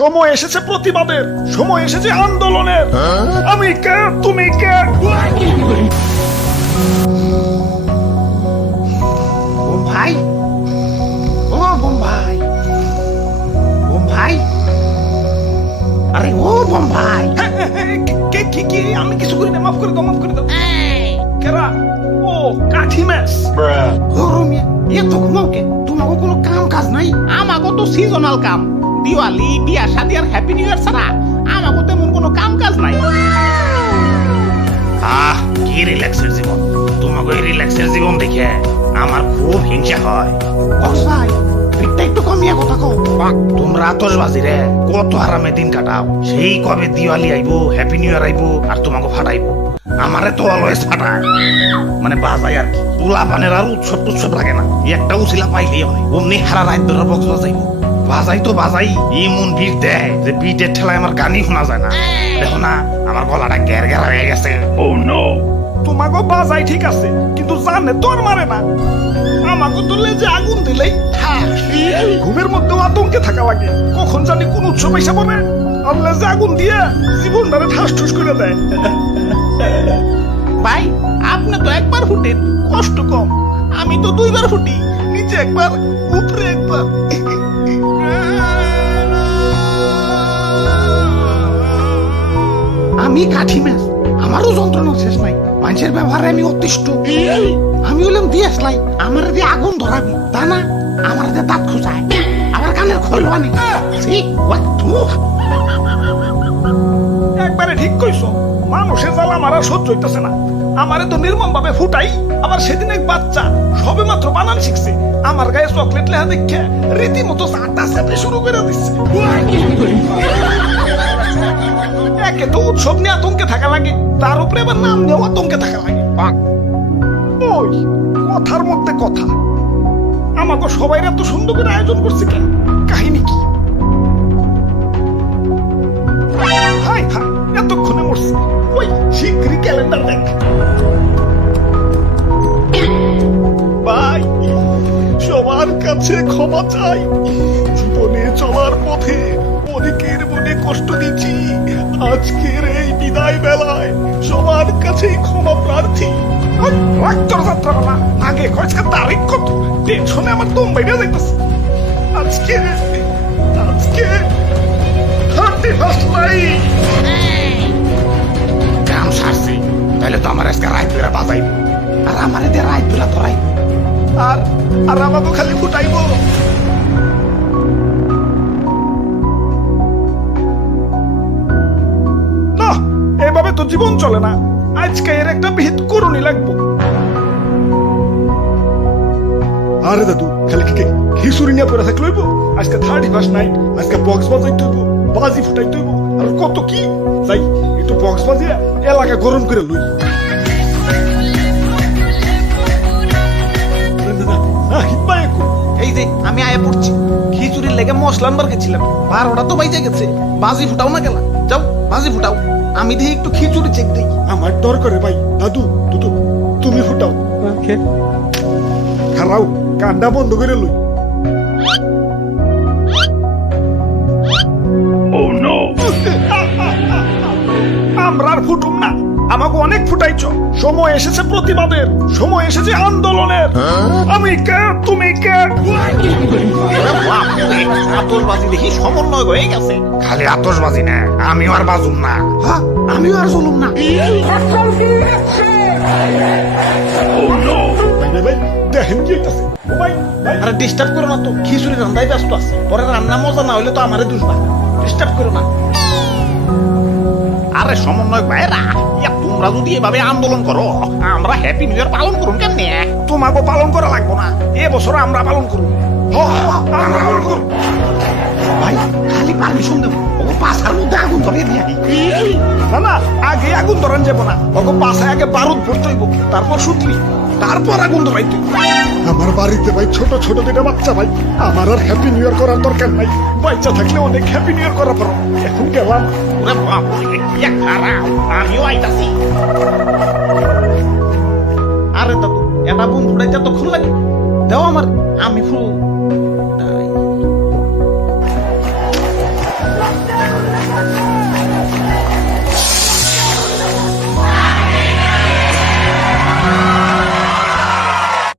সময় এসেছে প্রতিবাদের, সময় এসেছে আন্দোলনের। আমি কে, তুমি কে? ভাই, ও বোম্বাই, বোম্বাই, আরে ও বোম্বাই, কে কি কি? আমি কিছু করি না, মাফ করে দাও, মাফ করে দাও। কেরা? ও কাঠি ম্যাচ। ও রুমিয়া, এত ঘুমাও কে? তোমাকে কোনো কাম কাজ নাই? আমাকে তো সিজনাল কাম, দিওয়ালি, বিয়া শাদী আর হ্যাপি নিউ ইয়ার ছাড়া আমাকে তেমন কোনো কাম কাজ নাই। কি রিল্যাক্সের জীবন! তোমাকে এই রিল্যাক্সের জীবন দেখে আমার খুব হিংসা হয়। বক্স ভাই, পিঠটা একটু কমিয়ে কথা কও। তোমরা আতশবাজি রে কত আরামে দিন কাটাও। সেই কবে দিওয়ালি আইবো, হ্যাপি নিউ ইয়ার আইবো, আর তোমাকে ফাটাইবো। আমারে তো অলওয়েজ ফাটায়, মানে বাজাই আর কি। পোলা পানের আর উৎসব টুৎসব লাগে না, একটা উচিলা পাইলেই হয়। অমনি হারা রাত ধরে বক্স বাজাইবো। বাজাই তো বাজাই, এমন বিট দেয় যে বিটের ঠেলায় আমার গানই শোনা যায় না। দেখো না, আমার গলাটা গ্যার গ্যার হয়ে গেছে। ও নো, তোমাকে বাজাই ঠিক আছে, কিন্তু জানে তোর মারে না। আমাকে তো লেজে আগুন দিলেই ঘুমের মধ্যেও আতঙ্কে থাকা লাগে, কখন জানি কোন উৎসব এসে পড়ে আর লেজে আগুন দিয়ে জীবনটারে ঠাস ঠুস করে দেয়। ভাই, আপনি তো একবার ফুটেন, কষ্ট কম। আমি তো দুইবার ফুটি, নিচে একবার, উপরে একবার। আমি কাঠি ম্যাচ, আমারও যন্ত্রণার শেষ নাই। মানুষের ব্যবহারে আমি অতিষ্ঠ। আমি হলাম দিয়েস লাই, আমার দিয়ে আগুন ধরাবি তা না, আমার দিয়ে দাঁত খুঁচায়, আমার কানের খোল আনে। একবারে ঠিক কইছো, মানুষের জ্বালা আমার আর সহ্য হইতেছে না। আমারে তো নির্মম ভাবে ফুটাই, আবার সেদিন এক বাচ্চা সবে মাত্র বানান শিখছে, আমার গায়ে চকলেট লেখা দেখে রীতিমতো চাটা চেপে শুরু করে দিচ্ছে। একে তো উৎসব নিয়ে আতঙ্কে থাকা লাগে, তার উপরে আবার নাম নিয়েও আতঙ্কে থাকা লাগে। ওই কথার মধ্যে কথা, আমাকে সবাই এত সুন্দর করে আয়োজন করছে কেন? কাহিনী কি? হাই হাই, এতক্ষণে মরছে। ওই শীঘ্রই ক্যালেন্ডার দেখ। ভাই, সবার কাছে ক্ষমা চাই। জীবনে চলার পথে অনেকের মনে কষ্ট দিচ্ছি। আজকের এই বিদায় বেলায় সবার কাছেই ক্ষমা প্রার্থী। রক্তর যাত্রা বাবা, আগে কয়েকটা তারিখ কত, টেনশনে আমার দম বেড়ে যাইতেছে। আজকে আজকে 31st নাইট। কাম সারছি, তাহলে তো আমার আজকে রাত বেড়া বাজাইব, আর আমার দিয়ে রাত বেলা ধরাই। আর আর আমাকে খালি ফুটাইব। না, এভাবে তো জীবন চলে না। আজকে এর একটা বিহিত করণই লাগবো। আরে দাদু, খালি খিচুড়ি নিয়ে পড়ে থাকলে হইব? আজকে 31st নাইট, আজকে বক্স বাজাইতে হইব, বাজি ফুটাইতে হইব, আর কত কি। যাই একটু বক্স বাজিয়ে এলাকা গরম করে লই। এই যে আমি আয়া পড়ছি, খিচুড়ির লেগে মশলা আনবার গেছিলাম, 12টা তো বাইজে গেছে। বাজি ফুটাও না গেলা, যাও বাজি ফুটাও। আমি দেখি একটু খিচুড়ি চেক দিই। আমার ডর করে ভাই। দাদু দুদু, তুমি ফুটাও। খারাও, কান্ডা বন্ধ করে লই। আমরা আর ফুটুম না, আমাকে অনেক ফুটাইছ। সময় এসেছে প্রতিবাদের, সময় এসেছে আন্দোলনের। আমি কে, তুমি কে? আতশবাজি দেখি সমন্বয় হয়ে গেছে। খালি আতশবাজি না, আমিও আর বাজুম না। হ্যাঁ, আমিও আর চলুম না। ভাই দেখেন কি হইতাছে। ও ভাই ভাই, আরে ডিস্টার্ব করো না তো, খিচুড়ি রান্নায় ব্যস্ত আছে। পরে রান্না মজা না হইলে তো আমারে দুষবা। ডিস্টার্ব করো না। আরে সমন্বয় ভাইরা, তোমরা যদি এভাবে আন্দোলন করো, আমরা হ্যাপি নিউ ইয়ার পালন করুন কেমনে? তোমাকে পালন করা লাগবো না, এবছর আমরা পালন করব। আমরা পালন করব। ভাই, খালি পারমিশন দেবো, ওকে পাশার মধ্যে আগুন ধরিয়ে দিয়ে দিই। না না, আগে আগুন ধরান যাবো না, ওকে পাশায় আগে বারুদ ভরতে হইব, তারপর সুতলি, তারপর আগুন ধরাইতে। আমার বাড়িতে ভাই ছোট ছোট দুটা বাচ্চা ভাই, আমার আর হ্যাপি নিউ ইয়ার করার দরকার নাই। বাচ্চা থাকলে অনেক হ্যাপি নিউ ইয়ার করা পারো। এখন গেলাম। ওরে বাবা, আমিও আইতাছি। আরে দাদু, এটা বোম ফুটাইতে এতক্ষণ লাগে? দেও আমার, আমি ফুল